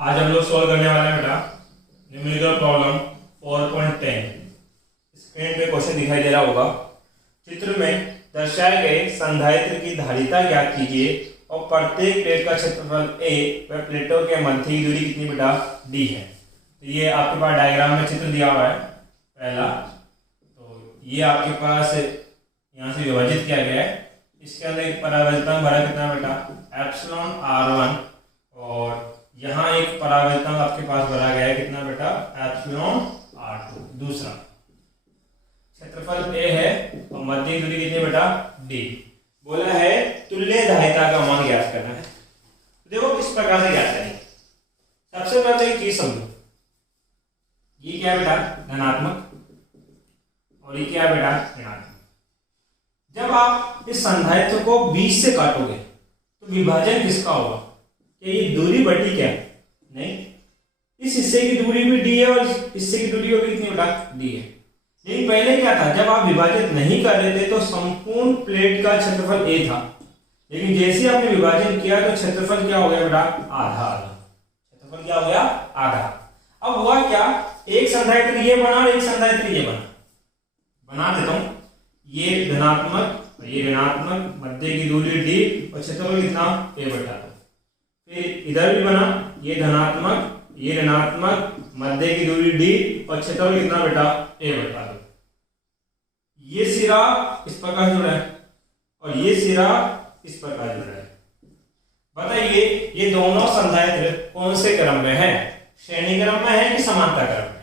आज हम लोग सॉल्व करने वाले हैं बेटा न्यूमेरिकल प्रॉब्लम 4.10। स्क्रीन पे क्वेश्चन दिखाई दे रहा होगा। चित्र में दर्शाए गए संधारित्र की धारिता ज्ञात कीजिए और प्रत्येक प्लेट का क्षेत्रफल a व प्लेटों के मध्य की दूरी कितनी बेटा d है। तो ये आपके पास डायग्राम में चित्र दिया हुआ है पहला। तो ये आपके पास यहाँ से विभाजित किया गया है। इसके अंदर एक परावर्तन भरा कितना बेटा एप्सिलॉन r1 और यहाँ एक परावर्तन आपके पास भरा गया है कितना बेटा एप्सिलॉन r2। दूसरा क्षेत्रफल a है और मध्य की दूरी कितनी बेटा d। बोला है तुल्य धारिता का मान ज्ञात करना है। देखो किस प्रकार से ज्ञात करेंगे। सबसे पहले एक चीज समझो, ये क्या है बेटा धनात्मक और ये क्या है बेटा ऋणात्मक। जब आप इस संधारित्र को 20 से काटोगे तो विभाजन किसका होगा कि ये दूरी बटी क्या है नहीं, इस हिस्से की दूरी भी d है और इस हिस्से की दूरी होगी कितनी बेटा d है। लेकिन पहले क्या था, जब आप विभाजित नहीं कर रहे थे तो संपूर्ण प्लेट का क्षेत्रफल a था, लेकिन जैसे ही आपने विभाजन किया तो क्षेत्रफल क्या हो गया बेटा आधा आधा। क्षेत्रफल क्या हो गया आधा। अब हुआ क्या, एक संधारित्र ये बना और एक संधारित्र ये बना देता हूं। ये धनात्मक और ये ऋणात्मक, मध्य की दूरी d और क्षेत्रफल कितना a बटा 2। फिर इधर भी बना, ये धनात्मक ये ऋणात्मक, मध्य की दूरी d और क्षेत्रफल कितना बेटा a बटा 2। ये सिरा इस प्रकार जुड़ा है और ये सिरा इस प्रकार जुड़ा है। बताइए ये दोनों संधारित्र कौन से क्रम में है, श्रेणी क्रम में है कि समांतर क्रम में।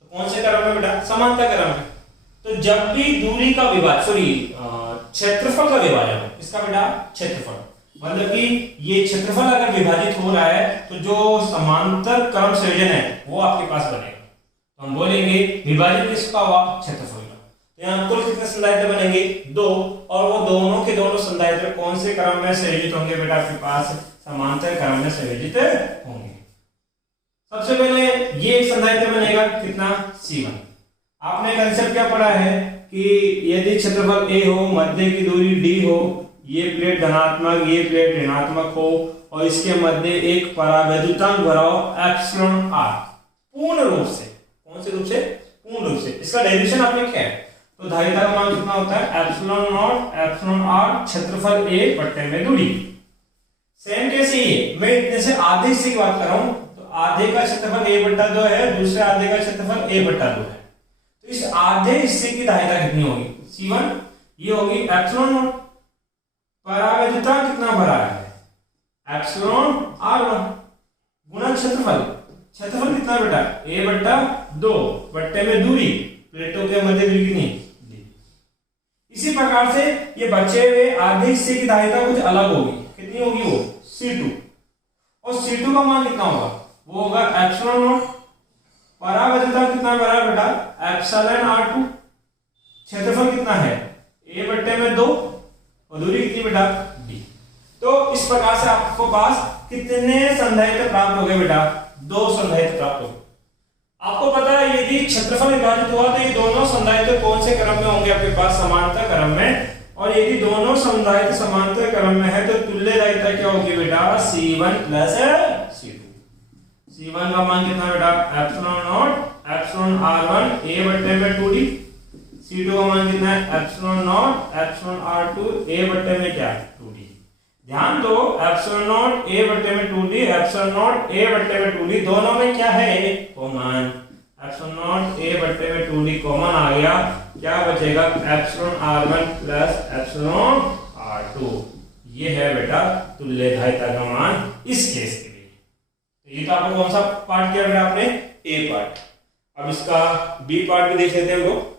तो कौन से क्रम में बेटा समांतर क्रम में। तो जब भी दूरी का विभाजन क्षेत्रफल का विभाजन हो, इसका बेटा क्षेत्रफल मतलब कि ये क्षेत्रफल अगर विभाजित हो रहा है तो जो समांतर क्रम संयोजन है वो आपके पास बनेगा। तो हम बोलेंगे विभाजन किसका हुआ क्षेत्रफल का। तो यहाँ कुल कितने संधारित्र बनेंगे 2 और वो दोनों के दोनों संधारित्र कौन से क्रम में संयोजित होंगे बेटा आपके पास समांतर क्रम में संयोजित होंगे। सबसे पहले ये एक संधारित्र बनेगा कितना C1। आपने कंसेप्ट क्या पढ़ा है कि यदि क्षेत्रफल a हो, मध्य की दूरी d हो, ये प्लेट धनात्मक ये प्लेट ऋणात्मक हो और इसके मध्य एक परावैद्युतांक भरा हो एप्सिलॉन r पूर्ण रूप से। कौन से रूप से पूर्ण रूप से। इसका डेरिवेशन आपने क्या है, तो धारिता का मान कितना होता है एप्सिलॉन नॉट एप्सिलॉन r क्षेत्रफल a बट्टे में दूरी। सेम कैसे ये मैं इतने से आधे हिस्से की बात कर रहा हूं, तो आधे का क्षेत्रफल a बट्टा 2 है, दूसरे आधे का क्षेत्रफल a बट्टा 2 है। तो इस आधे हिस्से की धारिता कितनी होगी C1, ये होगी एप्सिलॉन नॉट। परावैद्युता कितना भरा है एप्सिलॉन r1 गुणा क्षेत्रफल। क्षेत्रफल कितना बेटा a बट्टा 2 बट्टे में दूरी, प्लेटों के मध्य दूरी कितनी d। इसी प्रकार से ये बचे हुए आधे हिस्से की धारिता कुछ अलग होगी। कितनी होगी वो C2 और C2 का मान कितना होगा वो होगा एप्सिलॉन नॉट। परावैद्युता कितना भरा है बेटा एप्सिलॉन r2। क्षेत्रफल कितना है a बट्टे में 2 और दूरी कितनी बेटा d। तो इस प्रकार से आपको पास कितने संधारित्र प्राप्त हो गए बेटा 2 संधारित्र प्राप्त हो गए। आपको पता है यदि क्षेत्रफल विभाजित हुआ तो ये दोनों संधारित्र कौन से क्रम में होंगे आपके पास समांतर क्रम में। और यदि दोनों संधारित्र समांतर क्रम में है तो तुल्य धारिता क्या होगी बेटा C1 प्लस C2। C1 का मान कितना बेटा epsilon not epsilon r1 a बट्टे में 2d। C2 का मान कितना है epsilon not epsilon r2 a बट्टे में क्या 2d। ध्यान दो एप्सिलॉन नॉट a बट्टे में 2d एप्सिलॉन नॉट a बट्टे में 2d दोनों में क्या है कॉमन। एप्सिलॉन नॉट a बट्टे में 2d कॉमन आ गया, क्या बचेगा epsilon r1 plus epsilon r2। ये है बेटा तुल्य धारिता का मान इस केस के लिए। तो ये तो आपको कौन सा पार्ट किया बेटा आपने a पार्ट। अब इसका b पार्ट भी देख लेते हैं हम लोग।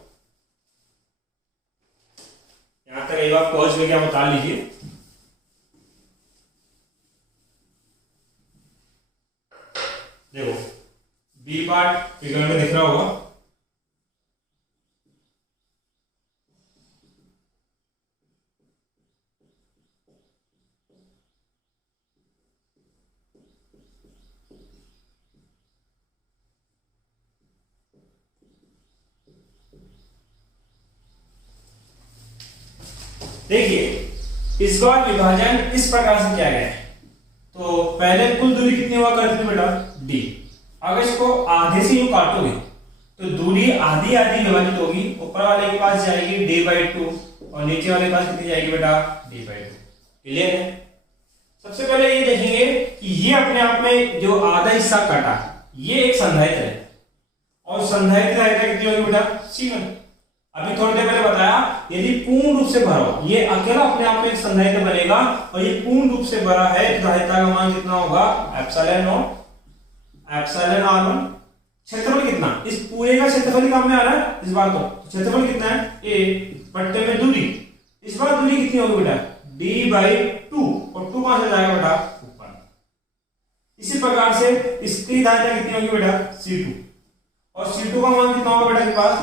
यहां तक एक बार पॉज में क्या बता लीजिए। देखो बी पार्ट फिगर में दिख रहा होगा। देखिए इस बार विभाजन इस प्रकार से किया गया है। तो पहले कुल दूरी कितनी हुआ करती थी बेटा, d। अगर इसको आधे से यूं काटोगे तो दूरी आधी आधी विभाजित होगी, ऊपर वाले के पास जाएगी d/2 और नीचे वाले के पास कितनी जाएगी बेटा, d/2। क्लियर है? सबसे पहले ये देखेंगे कि ये अपने आप में जो आधा हिस्सा कटा ये एक संधारित्र है और संधारित्र आयता कितनी होगी बेटा, C1। अभी थोड़ी देर पहले बताया यदि पूर्ण रूप से भरा हो, ये अकेला अपने आप में एक संधारित्र बनेगा और ये पूर्ण रूप से भरा है तो धारिता का मान कितना होगा, एप्सिलॉन r1। क्षेत्रफल कितना, इस पूरे का क्षेत्रफल काम में आ रहा है इस बार, तो क्षेत्रफल कितना है a, बट्टे में दूरी, इस बार दूरी कितनी होगी बेटा, d/2 और 2 कहां से जाएगा बेटा, ऊपर। इसी प्रकार से इसकी धारिता कितनी होगी बेटा, C2 और C2 का मान कितना होगा बेटा के पास,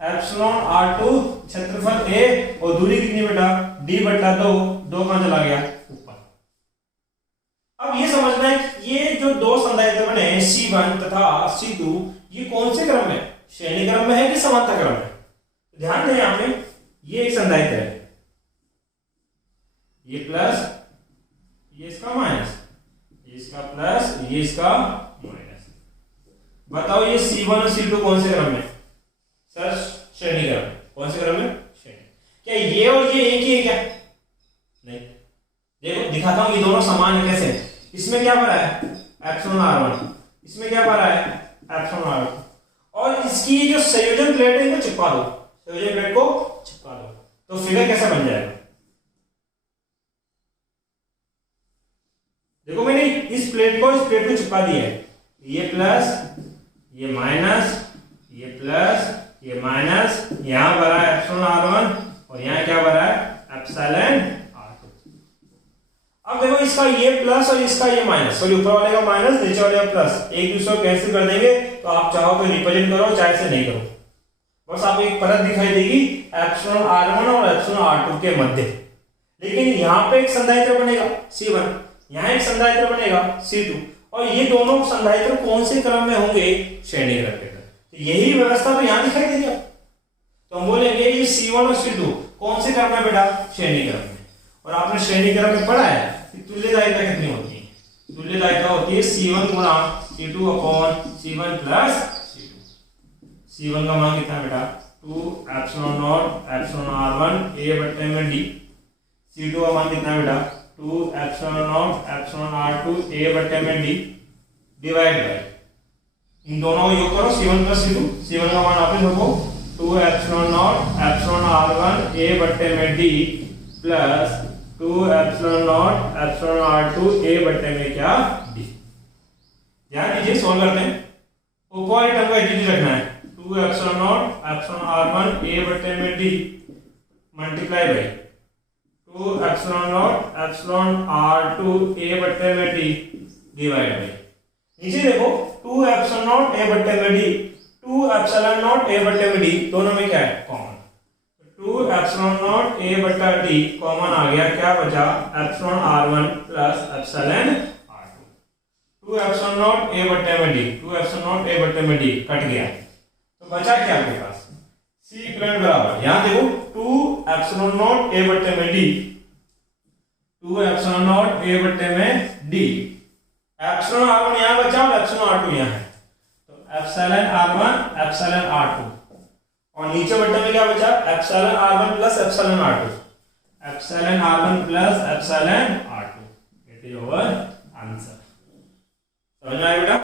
एप्सिलॉन r2, क्षेत्रफल a और दूरी कितनी बेटा, d/2, 2 कहां चला गया, ऊपर। अब ये समझना है कि ये जो दो संधारित्र बने हैं C1 तथा C2, ये कौन से क्रम में, श्रेणी क्रम में है कि समांतर क्रम में। ध्यान दें यहां पे ये एक संधारित्र है, ये प्लस, ये इसका माइनस, ये इसका प्लस, ये इसका माइनस। बताओ ये C1 और C2 कौन से क्रम में, सर श्रेणी क्रम। कौन से क्रम में, श्रेणी। क्या ये और ये एक ही है क्या, नहीं। देखो दिखाता हूं ये दोनों समान है कैसे। इसमें क्या भरा है, एप्सिलॉन r1, इसमें क्या भरा है, एप्सिलॉन r2, और इसकी जो संयोजन प्लेट है इनको चिपका दो, संयोजन प्लेट को चिपका दो, तो फिगर कैसा बन जाएगा। देखो मैंने इस प्लेट को चिपका दिया है, ये प्लस, ये माइनस, ये प्लस, ये माइनस, यहां भरा है एप्सिलॉन r1 और यहां क्या भरा है, एप्सिलॉन r2। अब देखो इसका ये प्लस और इसका ये माइनस, सॉरी ऊपर वाले का माइनस नीचे वाले का प्लस, एक दूसरे को कैंसिल कर देंगे, तो आप चाहो तो रिप्रेजेंट करो चाहे से नहीं करो, बस आपको एक परत दिखाई देगी एप्सिलॉन r1 और एप्सिलॉन r2 के मध्य। लेकिन यहाँ पे एक संधारित्र बनेगा C1, यहाँ एक संधारित्र बनेगा C2, और ये दोनों संधारित्र कौन से क्रम में होंगे, श्रेणी क्रम के। तो यही व्यवस्था तो यहाँ दिखाई देगी। तो हम बोलेंगे ये C1 और C2 कौन से क्रम में बेटा, श्रेणी क्रम में। और आपने श्रेणी क्रम में पढ़ा है कि तुल्य धारिता कितनी होती है, तुल्य धारिता होती है C1 गुणा C2 upon C1 plus C2। C1 का मान कितना है बेटा, 2 epsilon not epsilon r1 a बट्टे में d। C2 का मान कितना है बेटा, 2 epsilon not epsilon r2 a बट्टे में d डिवाइड बाय, इन दोनों को योग करो C1 प्लस C2। C1 का मान आप रखो 2 epsilon not epsilon r1 a बट्टे में d plus 2 epsilon not epsilon r2 a बट्टे में क्या, d। ध्यान दीजिए सॉल्व करते हैं, ऊपर वाली टर्म का एडिट रखना है, 2 epsilon not epsilon r1 a बट्टे में d multiply by 2 epsilon not epsilon r2 a बट्टे में d डिवाइड बाय, नीचे देखो 2 एप्सिलॉन नॉट a बट्टे में d, 2 एप्सिलॉन नॉट a बट्टे में d, दोनों में क्या है, कॉमन। 2 एप्सिलॉन नॉट a बट्टा d कॉमन आ गया, क्या बचा, epsilon r1 plus epsilon r2। 2 epsilon not a बट्टे में d, 2 एप्सिलॉन नॉट a बट्टे में d कट गया, तो बचा क्या आपके पास, c इक्वल बराबर, यहां देखो 2 एप्सिलॉन नॉट a बट्टे में d, 2 एप्सिलॉन नॉट a बट्टे में d, एप्सिलॉन r1 यहां बचा और एप्सिलॉन r2 यहां है, तो एप्सिलॉन r1 एप्सिलॉन r2, और नीचे बट्टे में क्या बचा, epsilon r1 plus epsilon r2, epsilon r1 plus epsilon r2। It is our answer. समझ में आया बेटा।